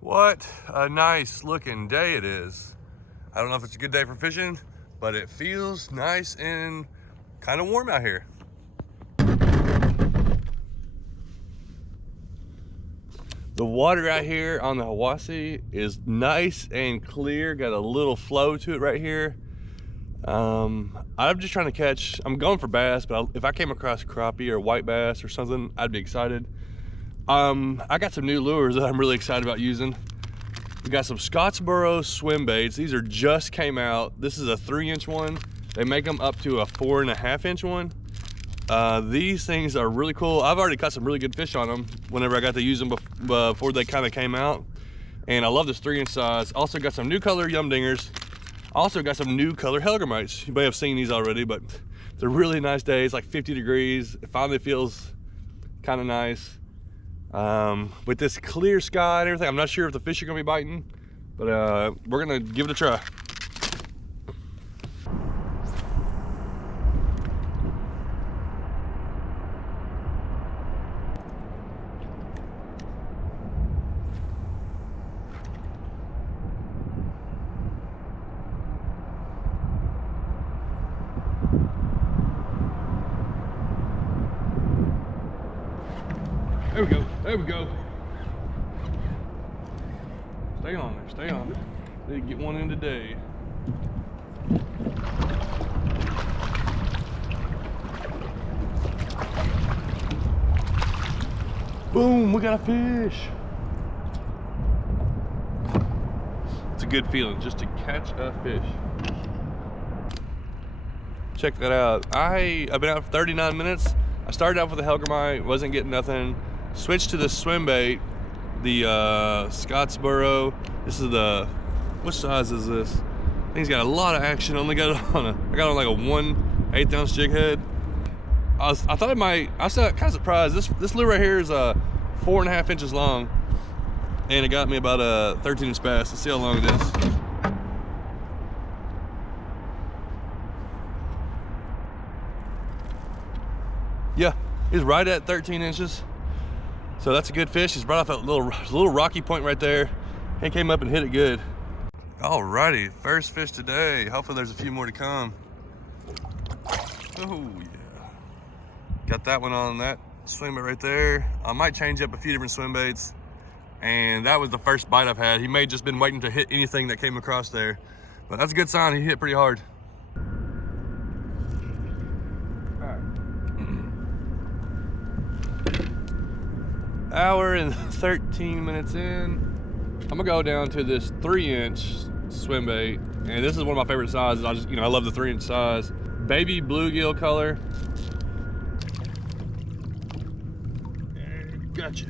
What a nice looking day it is. I don't know if it's a good day for fishing, but it feels nice and kind of warm out here. The water out here on the Hiwassee is nice and clear, got a little flow to it right here. I'm just trying to catch, I'm going for bass, but if I came across crappie or white bass or something, I'd be excited. I got some new lures that I'm really excited about using. We got some Scottsboro swim baits. These are just came out. This is a 3-inch one. They make them up to a 4.5-inch one. These things are really cool. I've already caught some really good fish on them whenever I got to use them before they kind of came out. And I love this 3-inch size. Also got some new color yum dingers. Also got some new color hellgrammites. You may have seen these already, but it's a really nice day. It's like 50 degrees. It finally feels kind of nice. With this clear sky and everything, I'm not sure if the fish are gonna be biting, but we're gonna give it a try. There we go, there we go. Stay on there, stay on there. Need to get one in today. Boom, we got a fish. It's a good feeling just to catch a fish. Check that out. I've been out for 39 minutes. I started out with the hellgrammite, wasn't getting nothing. Switched to the swim bait, the Scottsboro. This is the, what size is this? Thing's got a lot of action. I got it on like a 1/8 ounce jig head. I thought it might. I was kind of surprised. This lure right here is 4.5 inches long, and it got me about a 13-inch bass. Let's see how long it is. Yeah, he's right at 13 inches. So that's a good fish. He's brought off that little rocky point right there. He came up and hit it good. Alrighty, first fish today. Hopefully there's a few more to come. Oh yeah. Got that one on that swim bait right there. I might change up a few different swim baits. And that was the first bite I've had. He may have just been waiting to hit anything that came across there. But that's a good sign, he hit pretty hard. Hour and 13 minutes in. I'm gonna go down to this 3-inch swim bait, and this is one of my favorite sizes. I love the 3-inch size. Baby bluegill color. Gotcha.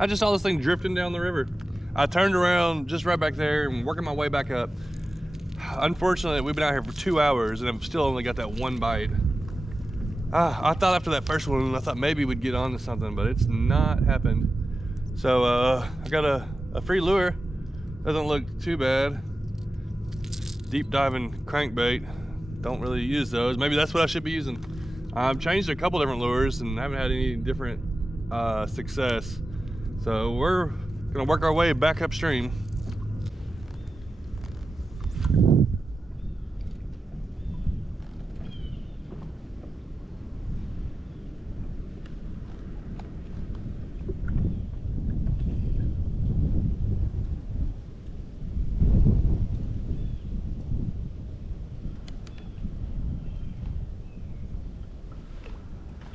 I just saw this thing drifting down the river. I turned around just right back there and working my way back up. Unfortunately, we've been out here for 2 hours and I've still only got that one bite. I thought after that first one, I thought maybe we'd get on to something, but it's not happened. So I got a free lure. Doesn't look too bad. Deep diving crankbait. Don't really use those. Maybe that's what I should be using. I've changed a couple different lures and haven't had any different success. So we're gonna work our way back upstream.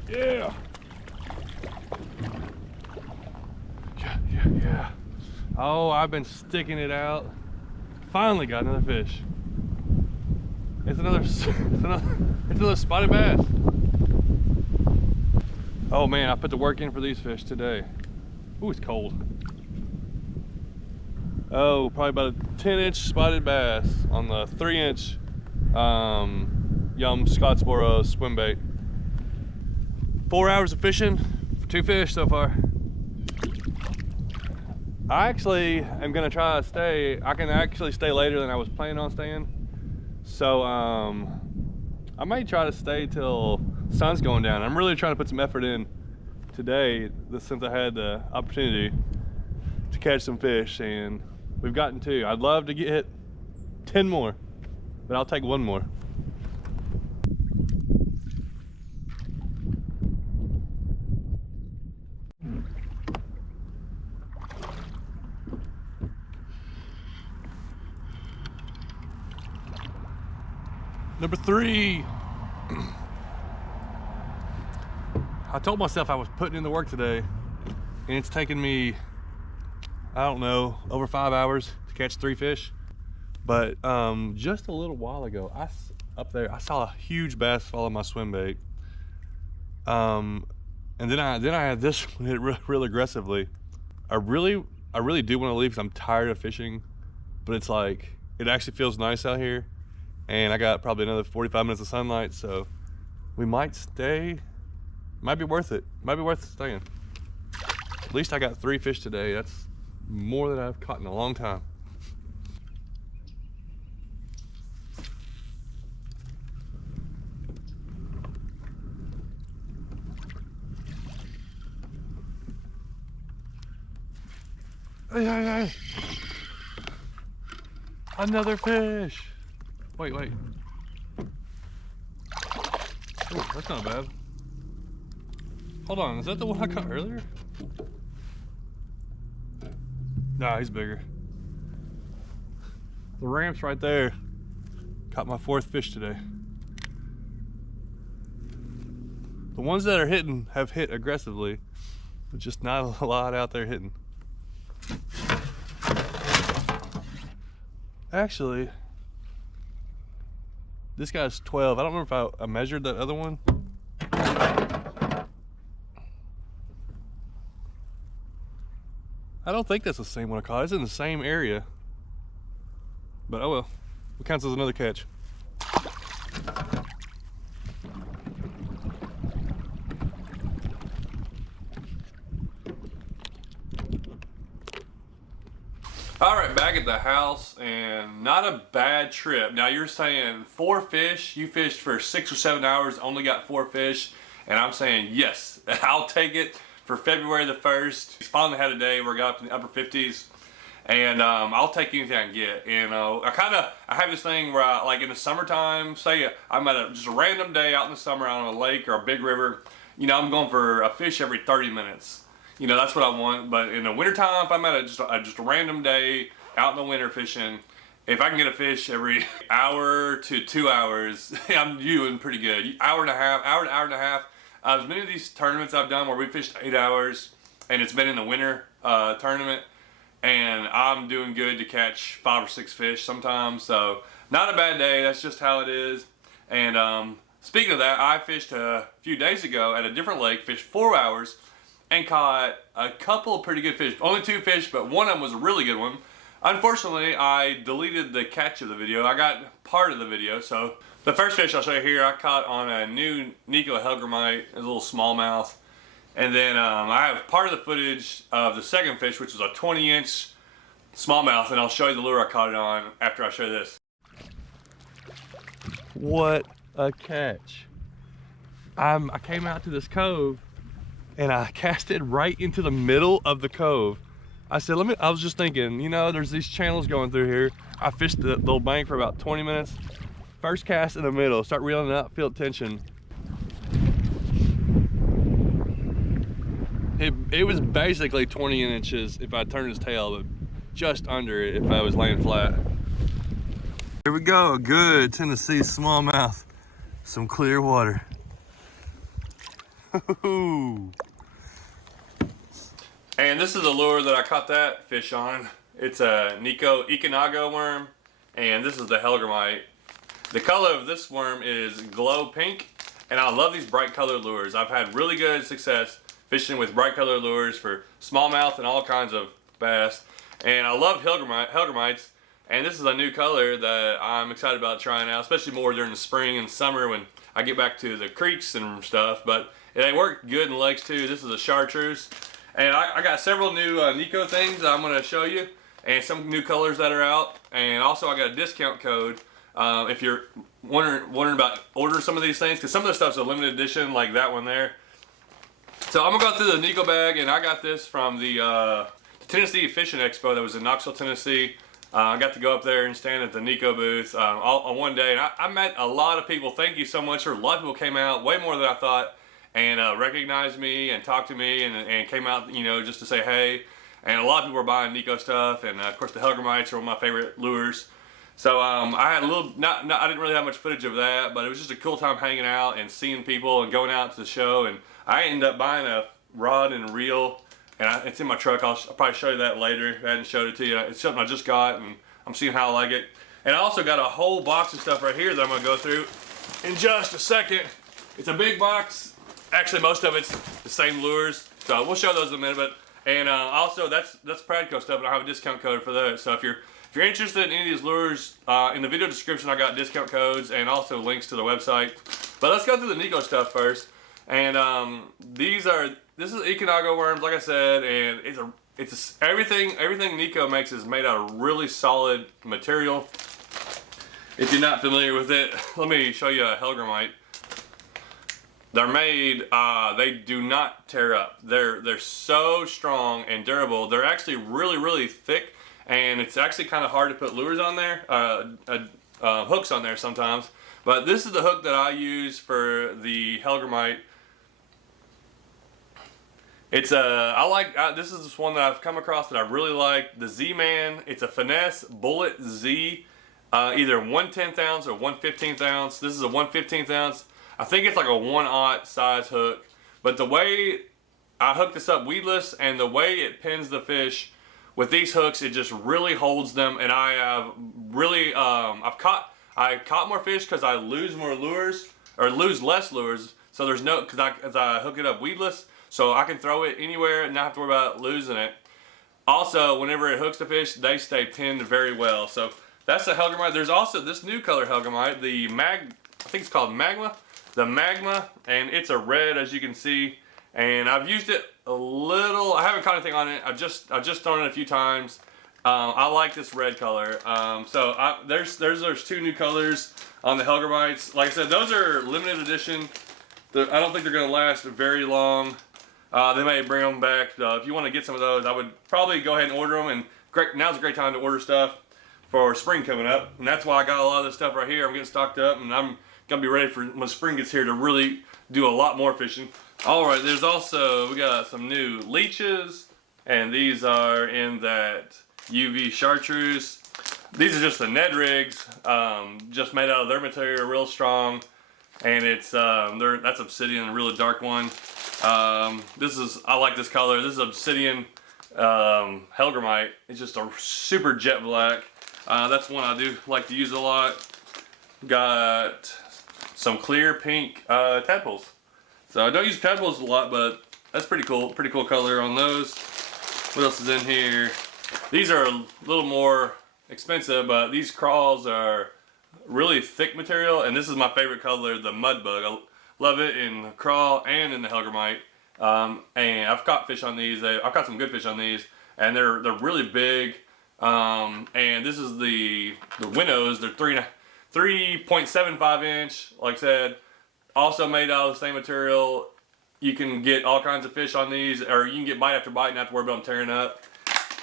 Yeah. Yeah. Oh, I've been sticking it out. Finally got another fish. It's another spotted bass. Oh man, I put the work in for these fish today. Ooh, it's cold. Oh, probably about a 10-inch spotted bass on the 3-inch Yum Scottsboro swim bait. 4 hours of fishing for 2 fish so far. I actually am gonna try to stay. I can actually stay later than I was planning on staying. So I might try to stay till sun's going down. I'm really trying to put some effort in today since I had the opportunity. to catch some fish, and we've gotten 2. I'd love to get 10 more, but I'll take 1 more. Number 3. I told myself I was putting in the work today, and it's taken me, I don't know, over 5 hours to catch 3 fish. But just a little while ago, up there I saw a huge bass follow my swim bait. And then I had this one hit real aggressively. I really do want to leave because I'm tired of fishing, but it's like, it actually feels nice out here, and I got probably another 45 minutes of sunlight, so we might stay. Might be worth it. Might be worth staying. At least I got 3 fish today. That's more than I've caught in a long time. Hey. Another fish. Wait. Oh, that's not bad. Hold on, is that the one I caught earlier? Nah, he's bigger. The ramp's right there. Caught my 4th fish today. The ones that are hitting have hit aggressively, but just not a lot out there hitting. Actually, this guy's 12. I don't remember if I measured that other one. I don't think that's the same one I caught. It's in the same area. But oh well. It counts as another catch. All right, back at the house, and not a bad trip. Now you're saying 4 fish, you fished for 6 or 7 hours, only got 4 fish, and I'm saying yes, I'll take it for February the 1st. Finally had a day where I got up in the upper 50s, and I'll take anything I can get. And I have this thing where I, like in the summertime, say I'm at just a random day out in the summer out on a lake or a big river, you know, I'm going for a fish every 30 minutes. You know, that's what I want. But in the wintertime, if I'm at just a random day out in the winter fishing, if I can get a fish every hour to 2 hours, I'm doing pretty good. Hour and a half. As many of these tournaments I've done where we fished 8 hours, and it's been in the winter tournament, and I'm doing good to catch 5 or 6 fish sometimes. So not a bad day. That's just how it is. And speaking of that, I fished a few days ago at a different lake, fished 4 hours, and caught a couple of pretty good fish. Only 2 fish, but one of them was a really good one. Unfortunately, I deleted the catch of the video. I got part of the video, so the first fish I'll show you here, I caught on a new Nico Hellgrammite, a little smallmouth. And then I have part of the footage of the second fish, which was a 20-inch smallmouth, and I'll show you the lure I caught it on after I show this. What a catch. I came out to this cove, and I cast it right into the middle of the cove. I said, I was just thinking, you know, there's these channels going through here. I fished the little bank for about 20 minutes. First cast in the middle, start reeling it out, feel tension. It was basically 20 inches if I turned his tail, but just under it if I was laying flat. Here we go, a good Tennessee smallmouth. Some clear water. And this is the lure that I caught that fish on. It's a Nico Ikenago worm, and this is the Hellgrammite. The color of this worm is glow pink, and I love these bright colored lures. I've had really good success fishing with bright colored lures for smallmouth and all kinds of bass. And I love Hellgrammites, and this is a new color that I'm excited about trying out, especially more during the spring and summer when I get back to the creeks and stuff. But they work good in lakes too. This is a chartreuse. And I got several new Nico things that I'm going to show you, and some new colors that are out. And also I got a discount code if you're wondering about ordering some of these things, because some of the stuff's a limited edition, like that one there. So I'm going to go through the Nico bag, and I got this from the Tennessee Fishing Expo that was in Knoxville, Tennessee. I got to go up there and stand at the Nico booth on one day, and I met a lot of people. Thank you so much. A lot of people came out, way more than I thought, and recognized me and talked to me and came out, you know, just to say hey. And a lot of people were buying Nico stuff, and of course the Hellgrammites are one of my favorite lures. So I had a little, I didn't really have much footage of that, but it was just a cool time hanging out and seeing people and going out to the show. And I ended up buying a rod and reel, and it's in my truck. I'll probably show you that later if I hadn't showed it to you. It's something I just got, and I'm seeing how I like it. And I also got a whole box of stuff right here that I'm gonna go through in just a second. It's a big box. Actually, most of it's the same lures, so we'll show those in a minute. But and also that's Pradco stuff, and I have a discount code for those. So if you're interested in any of these lures, in the video description I got discount codes and also links to the website. But let's go through the Nico stuff first. And this is Echinago worms, like I said, and everything Nico makes is made out of really solid material. If you're not familiar with it, let me show you a Hellgrammite. They're made, they do not tear up. They're so strong and durable. They're actually really thick, and it's actually kind of hard to put lures on there, hooks on there sometimes. But this is the hook that I use for the Hellgrammite. It's this is just one that I've come across that I really like. The Z-Man. It's a Finesse Bullet Z, either 1/10 ounce or 1/15 ounce. This is a 1/15 ounce. I think it's like a 1/0 size hook. But the way I hooked this up weedless and the way it pins the fish with these hooks, it just really holds them. And I have really, I caught more fish because I lose more lures, or lose less lures. So there's no, because I hook it up weedless, so I can throw it anywhere and not have to worry about losing it. Also, whenever it hooks the fish, they stay pinned very well. So that's the Hellgrammite. There's also this new color Hellgrammite, I think it's called Magma. The Magma, and it's a red, as you can see. And I've used it a little. I haven't caught anything on it. I've just thrown it a few times. I like this red color. There's two new colors on the Hellgrammites. Like I said, those are limited edition. I don't think they're going to last very long. They may bring them back. If you want to get some of those, I would probably go ahead and order them. And now's a great time to order stuff for spring coming up. And that's why I got a lot of this stuff right here. I'm getting stocked up, and I'm going to be ready for when spring gets here to really do a lot more fishing. Alright, we got some new leeches, and these are in that UV chartreuse. These are just the Ned rigs, just made out of their material, real strong, and it's that's obsidian, a really dark one. I like this color. This is obsidian Hellgrammite. It's just a super jet black. That's one I do like to use a lot. Got some clear pink tadpoles. So I don't use tadpoles a lot, but that's pretty cool color on those. What else is in here? These are a little more expensive, but these crawls are really thick material, and this is my favorite color, the mud bug. I love it in the crawl and in the Hellgrammite. And I've caught fish on these. I've caught some good fish on these, and they're really big. And this is the Winnows. They're 3.75 inch, like I said. Also made out of the same material. You can get all kinds of fish on these, or you can get bite after bite and not have to worry about them tearing up.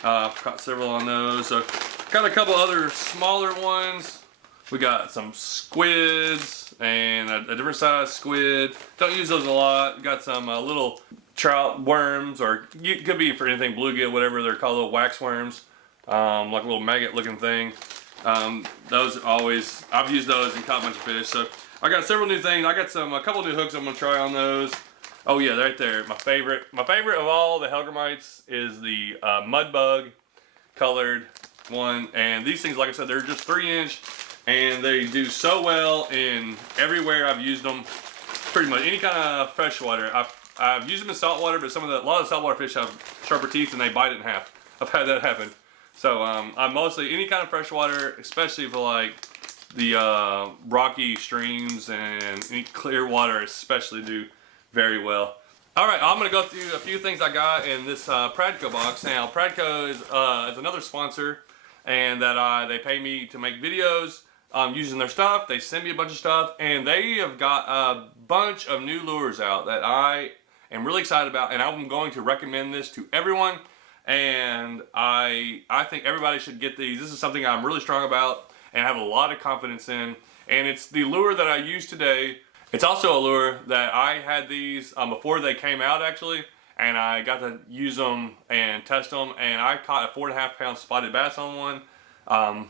I've caught several on those. So got a couple other smaller ones. We got some squids and a different size squid. Don't use those a lot. Got some little trout worms, or it could be for anything, bluegill, whatever they're called, little wax worms, like a little maggot looking thing. Those always, I've used those and caught a bunch of fish. So I got several new things. I got a couple new hooks I'm gonna try on those. Oh yeah, right there. My favorite of all the Hellgrammites is the mud bug colored one. And these things, like I said, they're just 3-inch, and they do so well in everywhere I've used them. Pretty much any kind of freshwater. I've used them in saltwater, but a lot of saltwater fish have sharper teeth and they bite it in half. I've had that happen. So I'm mostly any kind of freshwater, especially for like the rocky streams, and any clear water especially do very well. Alright, I'm going to go through a few things I got in this Pradco box. Now, Pradco is another sponsor, and that they pay me to make videos using their stuff. They send me a bunch of stuff, and they have got a bunch of new lures out that I am really excited about, and I'm going to recommend this to everyone. and I think everybody should get these. This is something I'm really strong about and have a lot of confidence in, and it's the lure that I use today. It's also a lure that I had these before they came out actually, and I got to use them and test them, and I caught a 4.5 pound spotted bass on one.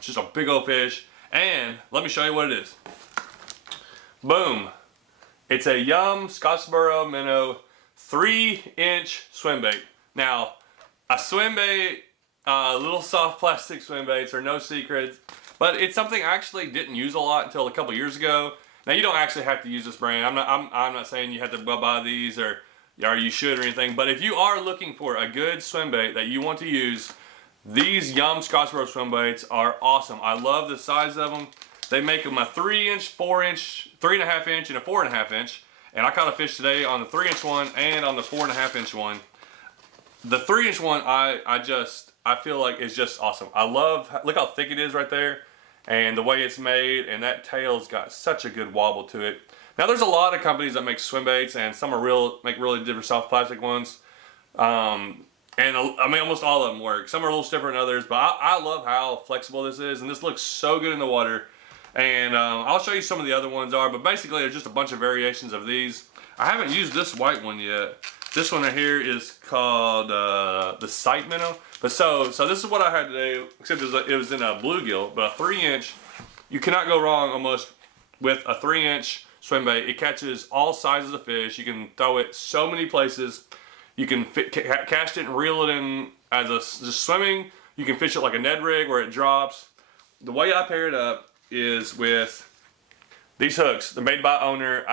Just a big old fish, and let me show you what it is. Boom. It's a Yum Scottsboro Minnow 3-inch swim bait. Now, a swim bait, little soft plastic swim baits are no secrets, but it's something I actually didn't use a lot until a couple years ago. Now, you don't actually have to use this brand. I'm not saying you have to buy these or you should or anything, but if you are looking for a good swim bait that you want to use, these Yum Scottsboro swim baits are awesome. I love the size of them. They make them a 3-inch, 4-inch, 3.5 inch, and a 4.5 inch. And I caught a fish today on the 3-inch one and on the 4.5 inch one. The 3-inch one, I feel like is just awesome. I love, look how thick it is right there, and the way it's made, and that tail's got such a good wobble to it. Now there's a lot of companies that make swim baits, and some are make really different soft plastic ones. And I mean, almost all of them work. Some are a little stiffer than others, but I love how flexible this is, and this looks so good in the water. And I'll show you some of the other ones are, but basically there's just a bunch of variations of these. I haven't used this white one yet. This one right here is called the Sight Minnow. But so this is what I had today, except it was in a bluegill, but a 3-inch. You cannot go wrong almost with a 3-inch swim bait. It catches all sizes of fish. You can throw it so many places. You can cast it and reel it in as just swimming. You can fish it like a Ned rig where it drops. The way I pair it up is with these hooks. They're made by owner.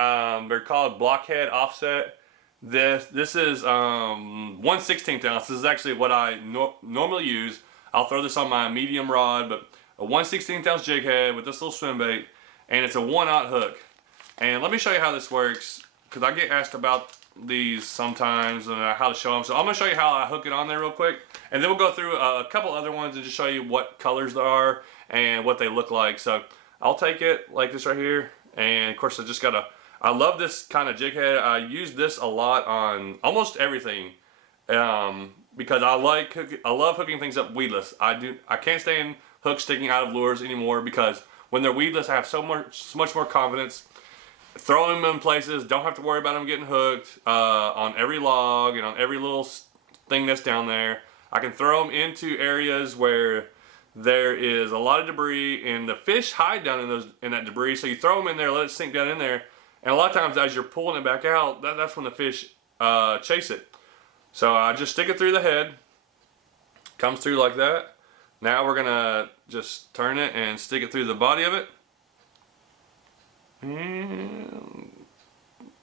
They're called Blockhead Offset. This is 1/16 ounce. This is actually what I normally use. I'll throw this on my medium rod, but a 1/16 ounce jig head with this little swim bait, and it's a 1/0 hook. And let me show you how this works, because I get asked about these sometimes and how to show them. So I'm gonna show you how I hook it on there real quick, and then we'll go through a couple other ones and just show you what colors there are and what they look like. So I'll take it like this right here, and of course I love this kind of jig head. I use this a lot on almost everything because I love hooking things up weedless. I can't stand hooks sticking out of lures anymore, because when they're weedless I have so much more confidence throwing them in places. Don't have to worry about them getting hooked on every log and on every little thing that's down there. I can throw them into areas where there is a lot of debris, and the fish hide down in that debris. So you throw them in there, let it sink down in there, and a lot of times as you're pulling it back out, that's when the fish chase it. So I just stick it through the head, comes through like that. Now we're gonna just turn it and stick it through the body of it. And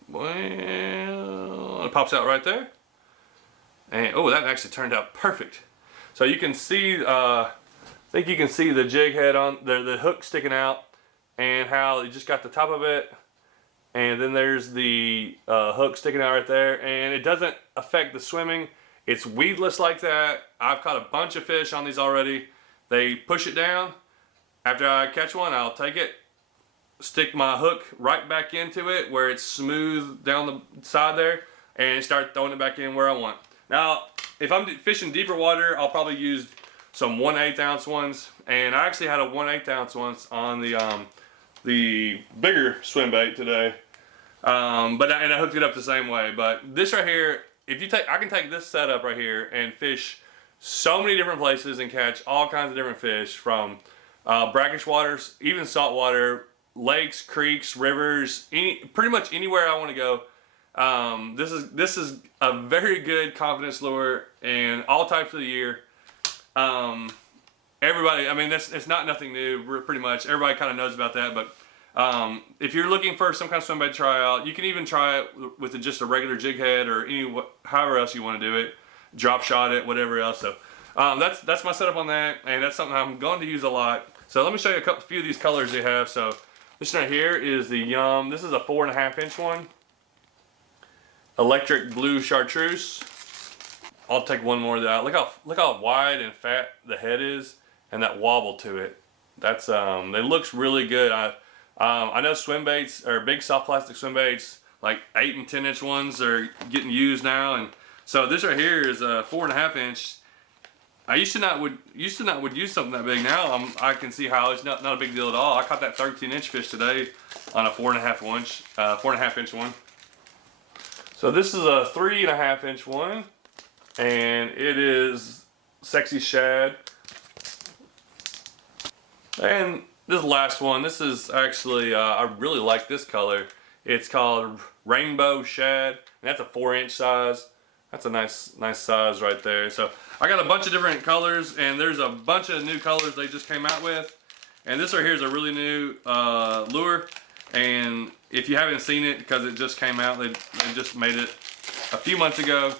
well, it pops out right there. And oh, that actually turned out perfect. So you can see, I think you can see the jig head on the hook sticking out, and how you just got the top of it, and then there's the hook sticking out right there, and it doesn't affect the swimming. It's weedless like that. I've caught a bunch of fish on these already. They push it down. After I catch one, I'll take it, stick my hook right back into it where it's smooth down the side there, and start throwing it back in where I want. Now, if I'm fishing deeper water, I'll probably use some 1/8 ounce ones, and I actually had a 1/8 ounce ones on the bigger swim bait today, and I hooked it up the same way. But this right here, I can take this setup right here and fish so many different places and catch all kinds of different fish, from brackish waters, even salt water, lakes, creeks, rivers, pretty much anywhere I want to go. This is a very good confidence lure in all types of the year. Everybody, I mean, it's not nothing new. Pretty much everybody kind of knows about that. But if you're looking for some kind of swim bait tryout, you can even try it with just a regular jig head, or however else you want to do it. Drop shot it, whatever else. So that's my setup on that, and that's something I'm going to use a lot. So let me show you a few of these colors they have. So this right here is the Yum. This is a 4.5 inch one. Electric blue chartreuse. I'll take one more of that. Look how wide and fat the head is, and that wobble to it. That's it looks really good. I know swim baits, or big soft plastic swim baits, like 8 and 10 inch ones, are getting used now, and so this right here is a 4.5 inch, I used to not would use something that big. Now I can see how it's not a big deal at all. I caught that 13-inch fish today on a 4.5-inch one. So this is a 3.5-inch one, and it is Sexy Shad. And this last one, this is actually I really like this color. It's called Rainbow Shad, and that's a 4-inch size. That's a nice size right there. So I got a bunch of different colors, and there's a bunch of new colors they just came out with. And this right here is a really new lure. And if you haven't seen it, because it just came out, they just made it a few months ago.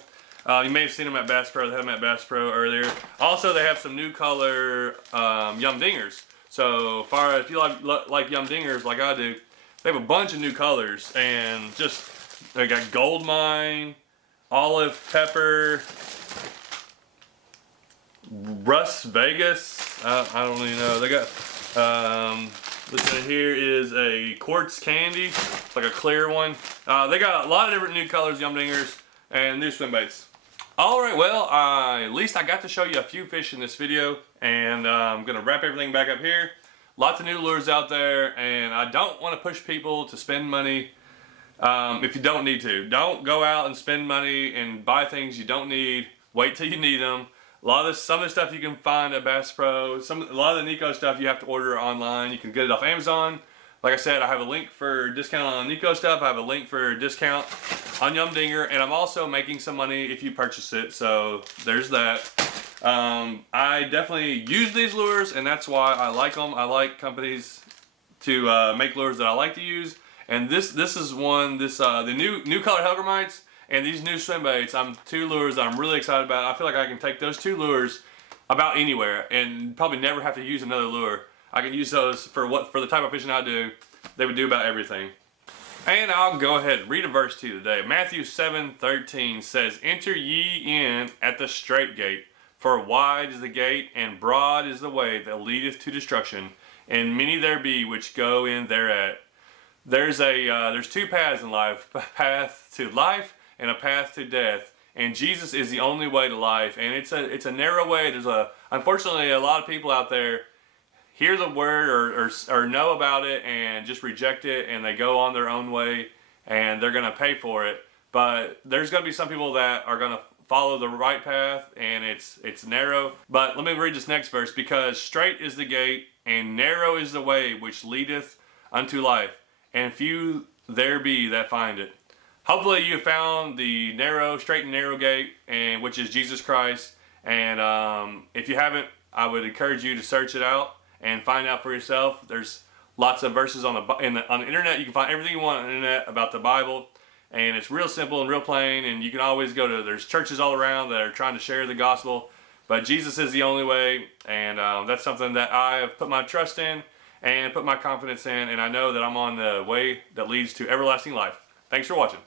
You may have seen them at Bass Pro. They had them at Bass Pro earlier. Also, they have some new color Yum Dingers. So far, if you like Yum Dingers like I do, they have a bunch of new colors, and just they got Gold Mine, Olive Pepper, Rust Vegas. I don't even know. They got this one here is a Quartz Candy. It's like a clear one. They got a lot of different new colors, Yum Dingers, and new swim baits. Alright, well, at least I got to show you a few fish in this video, and I'm going to wrap everything back up here. Lots of new lures out there, and I don't want to push people to spend money if you don't need to. Don't go out and spend money and buy things you don't need. Wait till you need them. Some of the stuff you can find at Bass Pro. A lot of the Nico stuff you have to order online. You can get it off Amazon. Like I said, I have a link for discount on Nico stuff. I have a link for discount on Yum Dinger, and I'm also making some money if you purchase it. So there's that. I definitely use these lures, and that's why I like them. I like companies to make lures that I like to use. And this is one. The new color Hellgrammites and these new swim baits. Two lures that I'm really excited about. I feel like I can take those two lures about anywhere and probably never have to use another lure. I can use those for the type of fishing I do. They would do about everything. And I'll go ahead and read a verse to you today. Matthew 7:13 says, "Enter ye in at the strait gate, for wide is the gate, and broad is the way that leadeth to destruction, and many there be which go in thereat." There's two paths in life, a path to life and a path to death. And Jesus is the only way to life, and it's a narrow way. Unfortunately, a lot of people out there hear the word or know about it and just reject it, and they go on their own way, and they're going to pay for it. But there's going to be some people that are going to follow the right path, and it's narrow. But let me read this next verse. "Because straight is the gate, and narrow is the way which leadeth unto life, and few there be that find it." Hopefully you have found the straight and narrow gate, and which is Jesus Christ. And if you haven't, I would encourage you to search it out and find out for yourself. There's lots of verses on the internet. You can find everything you want on the internet about the Bible, and it's real simple and real plain. And you can always there's churches all around that are trying to share the gospel, but Jesus is the only way. And that's something that I have put my trust in and put my confidence in, and I know that I'm on the way that leads to everlasting life. Thanks for watching.